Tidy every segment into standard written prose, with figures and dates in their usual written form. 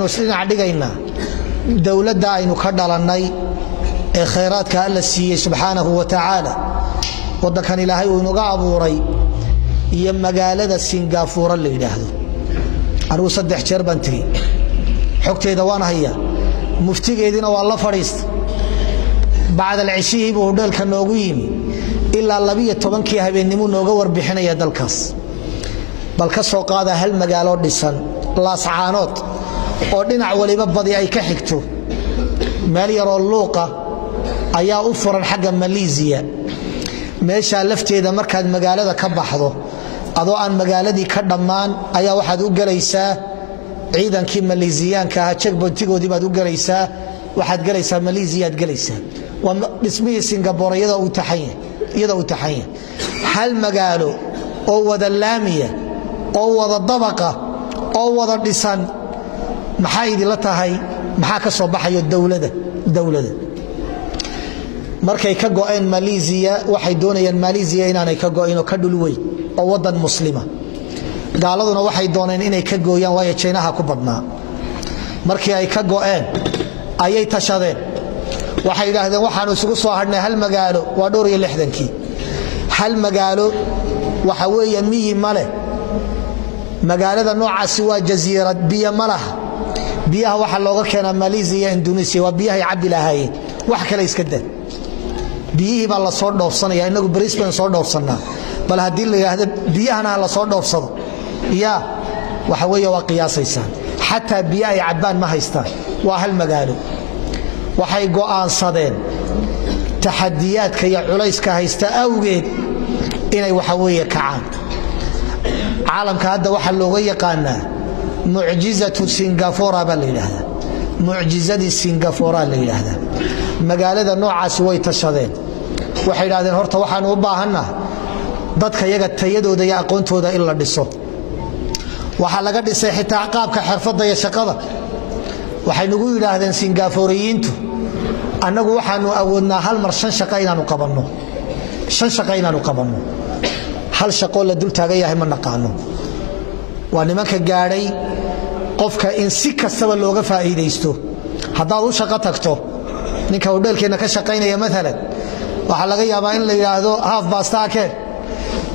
waxaynu dhinac dhigaynaa dawladda aynu ka dhalanay ee khayraadka alla siiyay subhanahu wa ta'ala wadankan ilaahay uu inaga abuuray iyo magaalada Singapore la yiraahdo anigu 3 jeer baan tagay xogteeda waan hayaa muftigeedina waa la fariistay بعد العشيه buu dhalka noogu yimi ilaa 12 habeenimo nooga warbixinaya dalkaas bal ka soo qaada hal magaalo dhisan laascaanood oo dhinac waliba badi ay ka xigto meel yar oo luuqa ayaa u furan xagga Malaysia meesha lafteeda markaad magaalada ka baxdo adoo aan magaaladii ka dhamaan ayaa waxaad u galaysaa ciidankii Malaysiyaanka ah checkpointigoodii baad u galaysaa waxaad galaysaa Malaysia aad galaysaa واسمي سنغافورة يدا وتحية هل مقالو أو وذا اللامية أو وذا الضبقة أو وذا اللسان محايد لتهي محاكا صباحي الدولة markay ka go'een Malaysia waxay doonayeen Malaysia inay ka go'ino ka dhulway oo wadan muslima gaaladuna waxay dooneen inay ka gooyaan way Chinaha ku badnaa markii ay ka go'een ayay tashadeen waxay yiraahdeen waxaan isugu soo hadhnay hal magaalo waa dhowr iyo 60kii hal magaalo waxa weeye miyi male magaalada noocaasi waa jasiirad biyo malaha biyaha waxa looga keenaa Malaysia Indonesia waa biyaha cabdi lahaayeen wax kale iska daa biyihii baa la soo dhoofsanaya inagu Brisbane soo dhoofsanaa bal hadii la yiraahdo biyahana la soo dhoofsado ya waxa weeye waa qiyaasaysan hatta biyo ay cabaan ma haystaan waa hal magaalo waxay go'aansadeen taxadiyaadka iyo culayska haysta awgeed inay waxa weeye kacaan caalamka hadda waxa looga yaqaanaa mu'jizatu Singapore baa la yiraahdaa mu'jizadii Singapore la yiraahdaa magaalada noocaas way tashadeen waxay yiraahdeen horta waxaan u baahanaa dadka iyaga tayadooda iyo aqoontooda in la dhiso waxa laga dhisay xitaa qaabka xirfadda iyo shaqada waxay nagu yiraahdeen Singaporeyiintu annagu waxaanu awoodnaa hal mar 5 shaqo inaanu qabanno 5 shaqo inaanu qabanno hal shaqo la dul taagay yahay ma naqaano waa nimanka gaaray qofka in si kastaba looga faa'iideysto hadaad u shaqo tagto ninka hudheelkeena ka shaqeynaya midhalan waxa laga yaabaa in la yiraahdo half past ake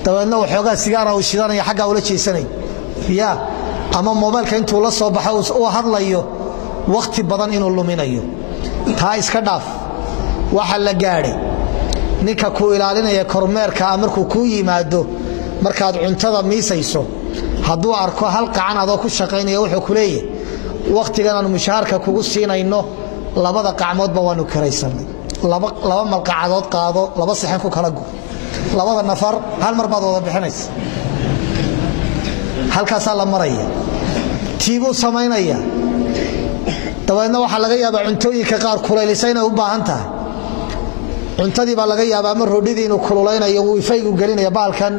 tawadna waxoogaa sigaar oo shidanaya xagga ula jeesanay ya ama mobilka intuu la soo baxo oo hadlayo waqti badan inuu luminayo taa iska dhaaf waxa la gaaray ninka ku ilaalinaya kormeerka markuu ku yimaado markaad cuntada miisayso haduu arko hal qacan adoo ku shaqeynaya wuxuu ku leeyahay waqtigan aan mushaharka kugu siinayno labada qacmoodba waanu karaysanay laba malqacadood qaado laba saxan ku kala go labada nafar hal mar baad wada bixinaysa halkaas la maraya tiibu sameynaya tawaadna waxa laga yaabaa cuntooyinka qaar kuleelisayna u baahan tahay cuntadii baa laga yaabaa mar roodhidii inuu kululeynayo uu ifaygu galinayo baalkan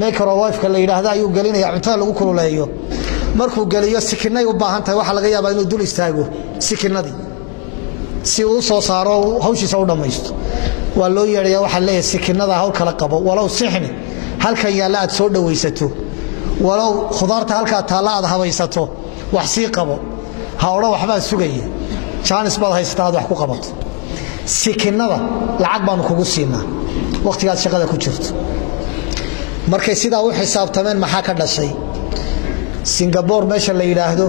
microwave-ka la yiraahdo ayuu galinaya cuntada lagu kululeeyo markuu galiyo sikinay u baahan tahay waxa laga yaabaa inuu dul istaago sikinadii si uu soo saaro hawshiisa u dhamaysto waa loo yeeray waxa leeyahay sikinada hawl kala qabo walaw sixni halka yaala aad soo dhawaysato walaw khudaarta halka taala aad habaysato wax si qabo hawlo waxba sugaya chance baad haysataa wax ku qabato sikinada lacag baan kugu siinaa waqtigaad shaqada ku jirto markay sida u xisaabtameen maxaa ka dhashay Singapore meesha la yiraahdo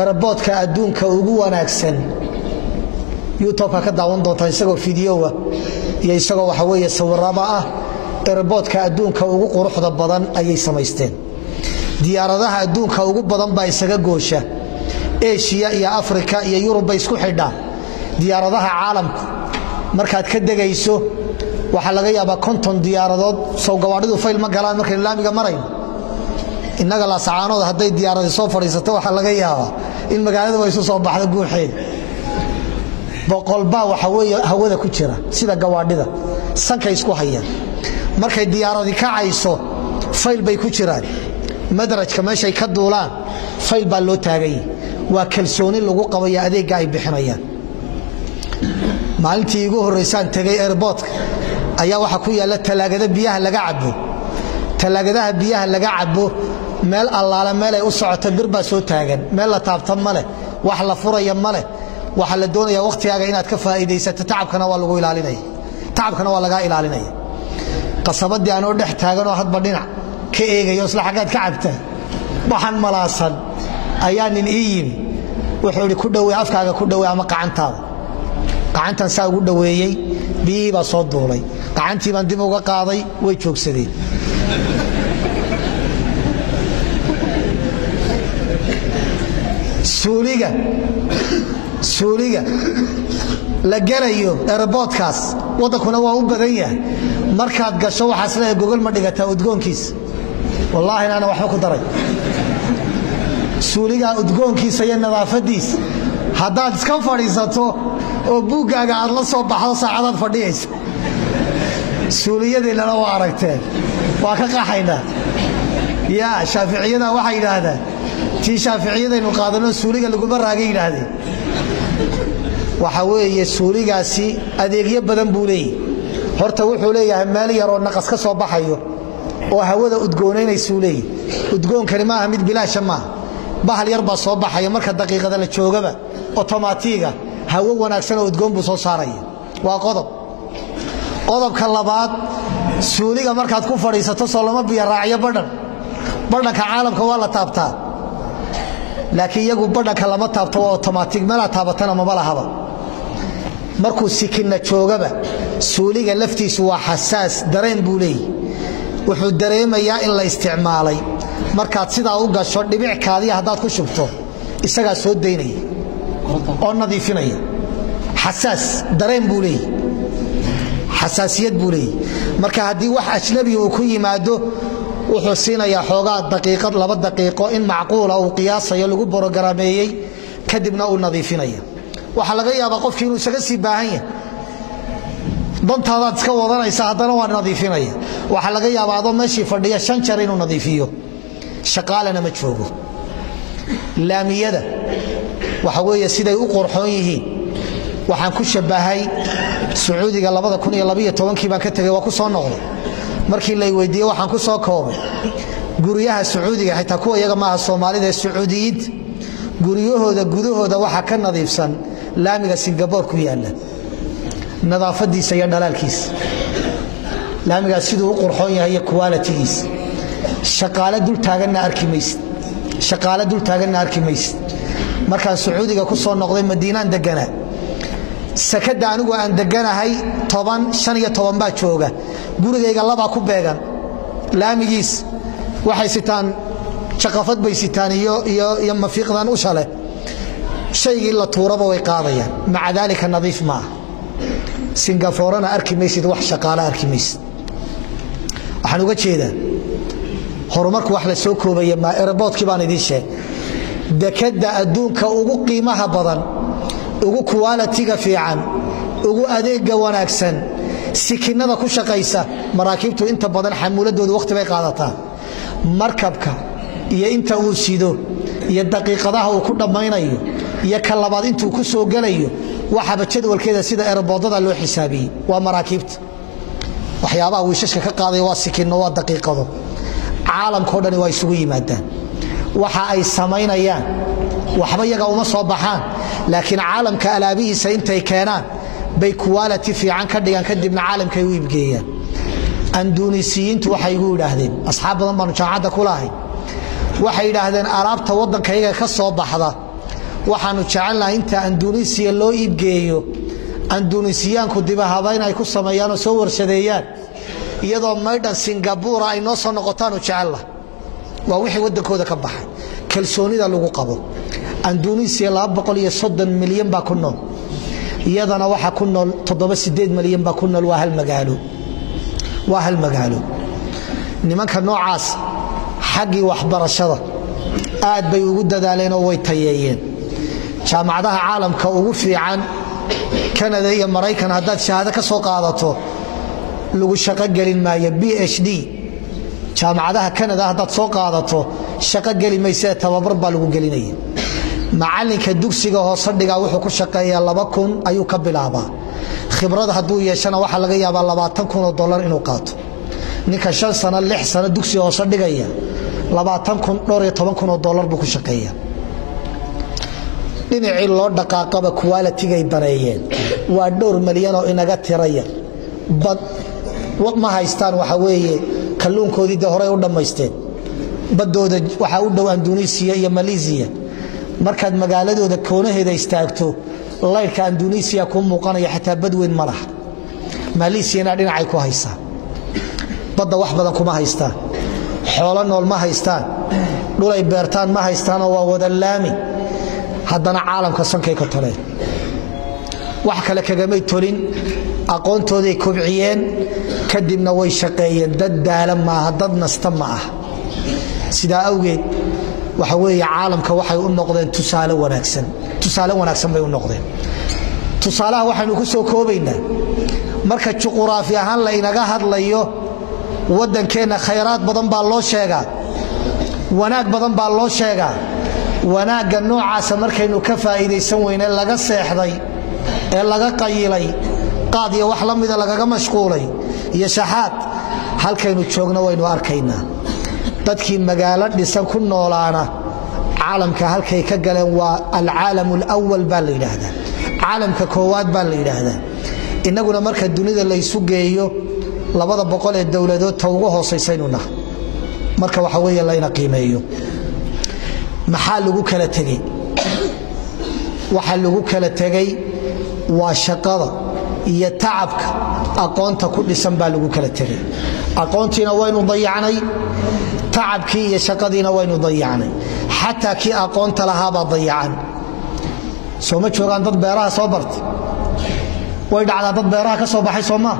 airportka adduunka ugu wanaagsan YouTube ka daawan doontaa isagoo video iyo isagoo waxa weeye sawiraba ah airportka adduunka ugu quruxda badan ayay sameysteen diyaaradaha adduunka ugu badan baa isaga goosha Asia iyo Afrika iyo Yurub bay isku xidhaan diyaaradaha caalamka markaad ka degayso waxa laga yaabaa 50 diyaaradood soo gawaadhidu fayl ma galaan markay laamiga marayno inaga la sacaanood haday diyaaradu soo fariisato waxa laga yaabaa in magaalada way soo baxdo guuxeed boqolba waxa weeye hawada ku jira sida gawaadhida sanka isku hayaan markay diyaaradu kacayso fayl bay ku jiraan madrajka meeshay ka duulaan fayl baa loo taagay waa kalsooni lagu qabayo adeega ay bixinayaan maalintii ugu horeysaan tagay airportka ayaa waxa ku yaala talaagada biyaha laga cabo talaagadaha biyaha laga cabo meel allaala meel ay u socoto bir baa soo taagan meel la taabtan male wax la furaya male waxa la doonayaa waqtigaaga inaad ka faa'iideysato tacabkana waa lagu ilaalinaya tacabkana waa laga ilaalinaya qasabadii aan oo dhex taagan oo hadba dhinac ka eegayo isla xagaad ka cabtaa waxaan malaasan ayaa nin ii yimi wuxuu yidhi ku dhowey afkaaga ku dhowey ama qacantaada qacantan saa ugu dhoweeyey biyihii baa soo duulay qacantii baan dib uga qaaday way joogsadeen suuliga la galayo airportkaas wadankuna waa u badan yahay markaad gasho waxaas leeyahay gogol ma dhigataa udgoonkiisa wallaahi ana waxba ku daray suuliga udgoonkiisa iyo nadaafadiisa haddaad iska fadhiisato oo buuggaaga aad la soo baxdo saacadaad fadhiyaysa suuliyadeennana waa aragteen waa ka qaxaynaa yaa shaaficiyada waxay yidhaahdaan tii shaaficiyadaynu qaadano suuliga laguma raagay yidhaahdeen waxa weeye suuligaasi adeegyo badan buu leeyahay horta wuxuu leeyahay meel yar oo naqas ka soo baxayo oo hawada udgoonaynaysu leeyahay udgoonkani maaha mid bilaasha maaha bahal yar baa soo baxaya marka daqiiqada la joogaba otomaatiga hawo wanaagsan oo udgoon buu soo saaraya waa qodobka labaad suuliga markaad ku fadhiisato soo lama biyo raaciyo badhanka caalamka waa la taabtaa laakiin iyagu badhanka lama taabto waa otomaatig meelaa taabatana maba lahaba markuu sikinna joogaba suuliga laftiisu waa xasaas dareen buu leeyahy wuxuu dareemayaa in la isticmaalay markaad sidaa u gasho dhibickaadiya haddaad ku shubto isagaa soo daynaya oo nadiifinaya xasaas dareen buu leeyahy xasaasiyad buu leeyahy marka haddii wax ajnabi uu ku yimaado wuxuu siinayaa xoogaa daqiiqad 2 daqiiqo in macquula uu qiyaasayo lagu borogarameeyey kadibna uu nadiifinaya waxa laga yaabaa qofkii inuu isaga sii baahan yahay dantaadaad iska wadanaysa haddana waa nadiifinaya waxa laga yaabaa adoo meeshii fadhiya 5 jeer inuu nadiifiyo shaqaalana ma joogo laamiyada waxa weeye siday u qorxoon yihiin waxaan ku shabahay Sacuudiga 2012 baan ka tagay waa ku soo noqday markii la weydiiyay waxaan ku soo koobay guriyaha Sacuudiga xitaa kuwa iyaga maaha Soomaalida ee Sacuudiyiin guriyahooda gudahooda waxa ka nadiifsan laamiga Singapore ku yaala nadaafadiisa iyo dhalaalkiisa laamiga sidoo u qurxoon yahay quality-giisa shaqaale dul taaganna arki maysid markaan Sacuudiga ku soo noqday Madiinaan deganaa sakada anigu aan deganahay 15 baa jooga gurigayga laba ku beegan laamigiis waxay sitaan shaqafad bay sitaan iyo mafiiqdan u shale shaygii la tuuraba way qaadayaan maca dalika nadiif ma Singaporeana arki maysid wax shaqaale arki maysid waxaan uga jeedaa horumarku wax la soo koobaya ma airportkii baan idin sheegay dekada adduunka ugu qiimaha badan ugu quality-ga fiican ugu adeega wanaagsan sikinada ku shaqaysa maraakiibtu inta badan xamuuladooda waqti bay qaadataa markabka iyo inta uu sido iyo daqiiqadaha uu ku dhamaynayo iyo ka labaad intuu ku soo galayo waxa jadwalkeeda sida airportada loo xisaabiyay waa maraakiibta waxyaabaha wiishashka ka qaaday waa sikino waa daqiiqado caalamka oo dhan way isugu yimaadaan waxa ay sameynayaan waxba iyaga uma soo baxaan laakiin caalamka alaabihiisa intay keenaan bay quality fiican ka dhigan kadibna caalamka ay u iibgeeyaan Andoonisiyiintu waxay ugu yiraahdeen asxaab badan baan jaamacada ku lahayn waxay yiraahdeen alaabta wadankayga ka soo baxda waxaanu jecelnahay inta Andoonisiya loo iibgeeyo Andoonisiyaanku dibahabayn ay ku sameeyaan oo soo warshadeeyaan iyadoo maydhan Singapore ay noo soo noqotaan jecelahay waa wixii wadankooda ka baxay kalsoonida lagu qabo Andoonisiya 230 milyan baa ku nool iyadana waxa ku nool 7 milyan baa ku nool waa hal magaalo nimanka noocaas xaqii waxbarashada aad bay ugu dadaaleen oo way tayeeyeen jaamacadaha caalamka ugu fiican Canada iyo Mareykan haddaad shahaado ka soo qaadato lagu shaqo gelin maayo PhD jaamacadaha Canada haddaad soo qaadato shaqo gelin maysa tababar baa lagu gelinaya macalinka dugsiga hoose dhiga wuxuu ku shaqeeyaa 2,000 ayuu ka bilaabaa khibrada haduu yeeshana waxa laga yaabaa $20,000 inuu qaato ninka 5 sano 6 sano dugsiga hoose dhigaya $20,000 buu ku shaqeeyaa dhinacii loo dhaqaaqaba quality-gay dareeyeen waa dhowr milyan oo inaga tiraya bad ma haystaan waxa weeye kalluunkoodii de horey u dhammaysteen badooda waxaa u dhow Indonesia iyo Malaysia markaad magaaladooda koonaheeda istaagto laydhka Indonesia ku muuqanaya xitaa badweyn ma laha Malaysia dhinacay ku haysaa badda wax badan kuma haystaan xoolo nool ma haystaan dhul ay beertaan ma haystaan oo waa wada laami haddana caalamka sankay ka taleen wax kale kagamay tolin aqoontooday kobciyeen kadibna way shaqeeyeen dad daalan maaha dad nasta ma ah sidaa awgeed waxa weeye caalamka waxay u noqdeen tusaale wanaagsan bay u noqdeen tusaalaha waxaynu ku soo koobaynaa marka juqraafi ahaan la inaga hadlayo wadankeena khayraad badan baa loo sheegaa wanaag badan baa loo sheegaa wanaaga noocaas markaynu ka faa'iideysan weyne laga seexday ee laga qayilay qaad iyo wax la mid lagaga mashquulay iyo shaxaad halkaynu joogno waynu arkaynaa dadkii magaalo dhisan ku noolaana caalamka halkay ka galeen waa alcaalam alawwal baa la yiraahdaa caalamka koowaad baa la yiraahdaa inaguna marka dunida la isu geeyo 200 ee dawladood ugu hooseysayna marka waxa weeye la ina qiimeeyo maxaa lagu kala tagay waxa lagu kala tagay waa shaqada iyo tacabka aqoonta ku dhisan baa lagu kala tagay aqoontiina waynu dayacnay tacabkii iyo shaqadiina waynu dayacnay xataa kii aqoonta lahaa baa dayacan soo ma joogaan dad beeraha soo bartay way dhacdaa dad beeraha ka soo baxay Soomaa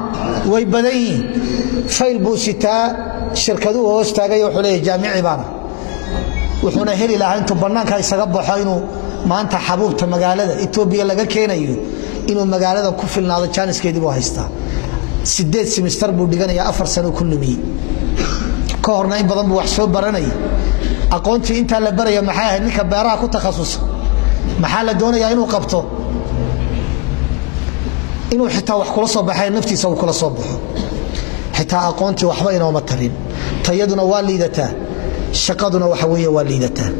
way badan yihiin fayl buu sitaa shirkaduhu hoos taagay wuxuu leeyahay jaamici baana wuxuuna heli lahaa intuu bannaanka isaga baxo inuu maanta xabuubta magaalada Itoobiya laga keenayo inuu magaalada ku filnaado jaaniskeedii buu haystaa 8 semester buu dhiganayaa 4 sano ku lumiyay ka horna in badan buu wax soo baranay aqoontii inta la barayo maxay ahayd ninka beeraha ku takhasus maxaa la doonayaa inuu qabto inuu xitaa wax kula soo baxay naftiisa uu kula soo baxo xitaa aqoontii waxba inoo ma tarin tayaduna waa liidataa shaqaduna waxa weeye waa liidataa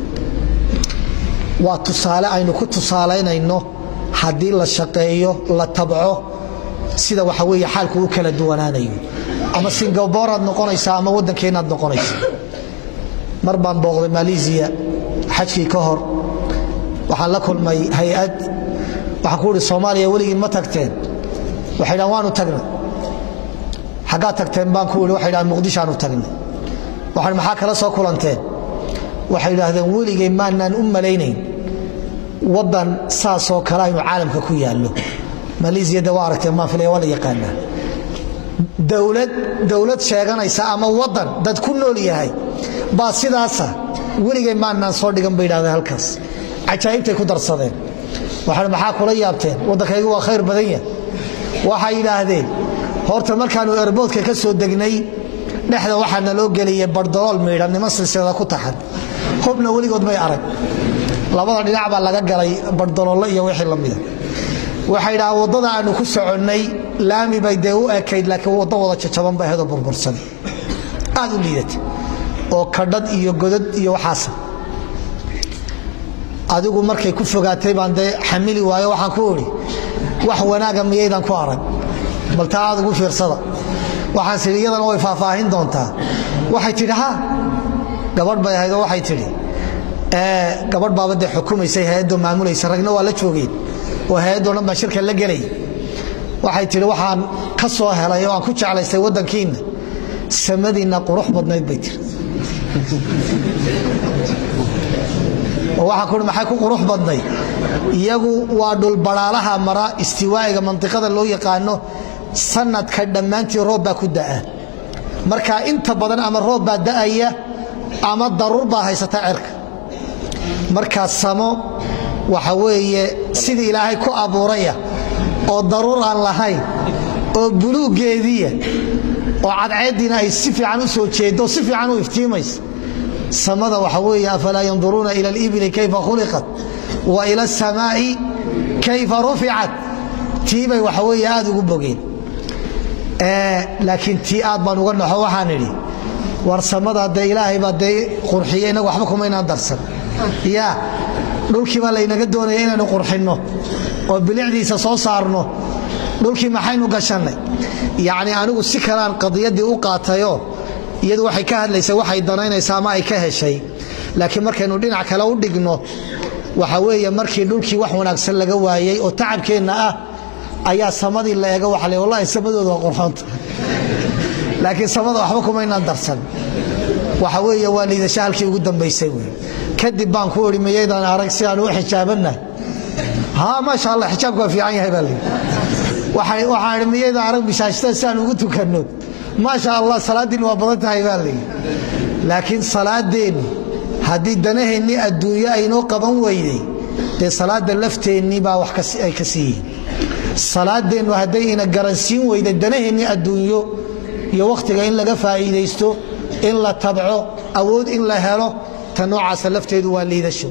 waa tusaale aynu ku tusaaleynayno haddii la shaqeeyo la tabco sida waxa weeye xaalku u kala duwanaanayo ama Singapore aad noqonaysa ama wadankeena aad noqonaysa mar baan booqday Malaysia xajkii ka hor waxaan la kulmay hay'ad waxa ku yiri Soomaaliya waligiin ma tagteen waxay dhaan waanu tagnay xagaa tagteen baan ku yiri waxay dhaan Muqdisho aanu tagnay waxaan maxaa kala soo kulanteen waxay yiraahdeen waligay maanaan u malaynayn wadan saasoo kala inuu caalamka ku yaalo Malaysia waa aragtay ma filay wala yaqaana dawlad sheeganaysa ama wadan dad ku nool yahay ba sidaasa waligay maanaan soo dhigan bay yiraahdeen halkaas ajaayibtay ku darsadeen waxaan maxaa kula yaabteen wadankaygu waa khayr badan yahay waxay yiraahdeen horta markaanu airportka ka soo degnay dhexda waxaana loo galiyay bardalool meedhanimo silsilada ku taxan hubna waligood may arag labada dhinac baa laga galay bardalool iyo wixii la mid ah waxay dhaha wadada aanu ku soconnay laami bay de u ekeyd laakiin wada jajaban bay hada burbursan aad u liidatay oo kadhad iyo godad iyo waxaas adigu markay ku fogaatay baan de xamili waayo waxaan ku ori wax wanaaga miyaydan ku arag bal taa aad ugu fiirsada waxaan siriyadan way faahfaahin doontaa waxay tidhi gabadh bay ahayd waxay tidhi gabadh baabada xukumaysay hay'adda maamulaysa ragna waa la joogay oo hay'addoona ma shirka la galay waxay tidhi waxaan ka soo helay oo aan ku jeclaystay wadankiina samadiina qurux badnayd bay tidhi waxa ku maxay ku qurux badnay iyagu waa dhul baraalaha mara istiwaa'iga mantiqada loo yaqaano sanadka dhamaantii roob baa ku daa marka inta badan ama roob baa daaya ama daruur baa haysata cirka marka samo waxa weeye sidii Ilaahay ku abuuraya oo daruur aan lahayn oo buluugeediya oo cadceedina ay si fiican u soo jeedo si fiican u iftiimayso samada waxa weeye afala yanzuruna ila al-ibli kayfa khuliqat wa ila as-samaa'i kayfa rufi'at tiibay waxa weeye aad ugu bogeen laakiin tii aad baan uga naxo waxaan idhi warsamada de ilaahay baa de qurxiyayna waxba kuma inaan darsan ya dhulkii baa laynaga doonaya inaanu qurxinno oo bilicdiisa soo saarno dhulkii maxaynu gashanay yaani anigu si kalaan qadiyadii u qaatayo iyadu waxay ka hadlaysaa waxay danaynaysaa ma ay ka heshay laakiin markaynu dhinac kale u dhigno waxa weeye markii dhulkii wax wanaagsan laga waayay oo tacabkeena ah ayaa samadii la eega waxa leeyahay wallahi samadooda waa qurxoonta laakiin samada waxba kuma inaan darsan waxa weeye waa liidasho halkii ugu dambaysay kadib baan ku ori meeyadaan arag si aan u xijaabanay ma sha Allah xijaabku waa fiican yahay baa waxaan meeyadaan arag bishaashta si aan ugu tukanno ma sha Allah salaadin waa badan tahay baa laakiin salaadeen haddii danaheenni adduunyo aynoo qaban weyday dee salaada lafteenni baa wax ay ka siiyeen salaadeennu hadday ina garansiin weyday danaheenni adduunyo iyo waqtiga in laga faa'iidaysto in la tabco awood in la helo tan noocaas lafteedu waa liidasho